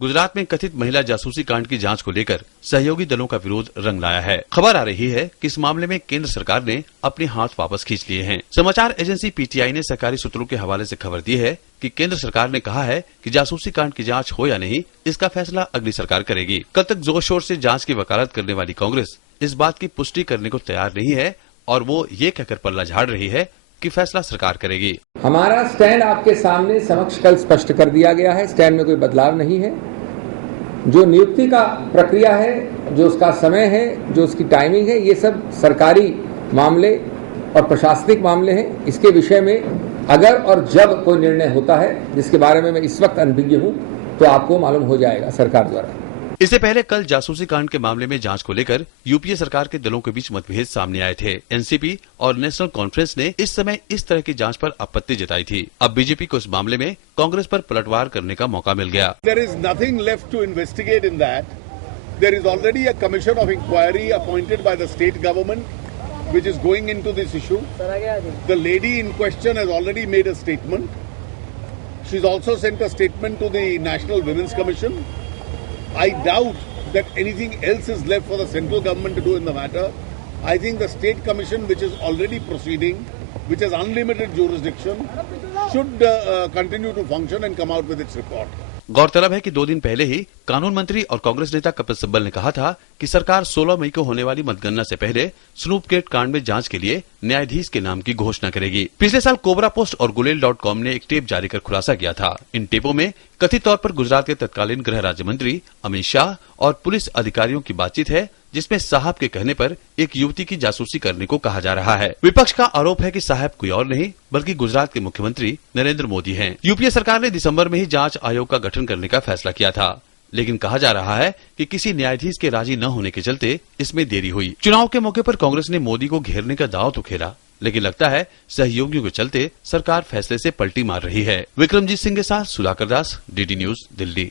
गुजरात में कथित महिला जासूसी कांड की जांच को लेकर सहयोगी दलों का विरोध रंग लाया है। खबर आ रही है कि इस मामले में केंद्र सरकार ने अपने हाथ वापस खींच लिए हैं। समाचार एजेंसी पीटीआई ने सरकारी सूत्रों के हवाले से खबर दी है कि केंद्र सरकार ने कहा है कि जासूसी कांड की जांच हो या नहीं, इसका फैसला अगली सरकार करेगी। कल तक जोर शोर से जांच की वकालत करने वाली कांग्रेस इस बात की पुष्टि करने को तैयार नहीं है और वो ये कहकर पल्ला झाड़ रही है कि फैसला सरकार करेगी। हमारा स्टैंड आपके सामने समक्ष कल स्पष्ट कर दिया गया है। स्टैंड में कोई बदलाव नहीं है। जो नियुक्ति का प्रक्रिया है, जो उसका समय है, जो उसकी टाइमिंग है, ये सब सरकारी मामले और प्रशासनिक मामले हैं। इसके विषय में अगर और जब कोई निर्णय होता है जिसके बारे में मैं इस वक्त अनभिज्ञ हूं, तो आपको मालूम हो जाएगा सरकार द्वारा। इससे पहले कल जासूसी कांड के मामले में जांच को लेकर यूपीए सरकार के दलों के बीच मतभेद सामने आए थे। एनसीपी और नेशनल कॉन्फ्रेंस ने इस समय इस तरह की जांच पर आपत्ति जताई थी। अब बीजेपी को इस मामले में कांग्रेस पर पलटवार करने का मौका मिल गया। There is nothing left to investigate in that. There is already a commission of inquiry appointed by the state government which is going into this issue. The lady in question has already made a statement. She's also sent a statement to the National Women's Commission. I doubt that anything else is left for the central government to do in the matter. I think the state commission, which is already proceeding, which has unlimited jurisdiction, should continue to function and come out with its report. गौरतलब है कि 2 दिन पहले ही कानून मंत्री और कांग्रेस नेता कपिल सिब्बल ने कहा था कि सरकार 16 मई को होने वाली मतगणना से पहले स्नूपगेट कांड में जांच के लिए न्यायाधीश के नाम की घोषणा करेगी। पिछले साल कोबरा पोस्ट और गुलेल.com ने एक टेप जारी कर खुलासा किया था। इन टेपों में कथित तौर पर गुजरात के तत्कालीन गृह राज्य मंत्री अमित शाह और पुलिस अधिकारियों की बातचीत है, जिसमें साहब के कहने पर एक युवती की जासूसी करने को कहा जा रहा है। विपक्ष का आरोप है कि साहब कोई और नहीं बल्कि गुजरात के मुख्यमंत्री नरेंद्र मोदी हैं। यूपीए सरकार ने दिसंबर में ही जांच आयोग का गठन करने का फैसला किया था, लेकिन कहा जा रहा है कि किसी न्यायाधीश के राजी न होने के चलते इसमें देरी हुई। चुनाव के मौके पर कांग्रेस ने मोदी को घेरने का दांव तो खेला, लेकिन लगता है सहयोगियों के चलते सरकार फैसले से पलटी मार रही है। विक्रमजीत सिंह के साथ सुधाकर दास, डीडी न्यूज, दिल्ली।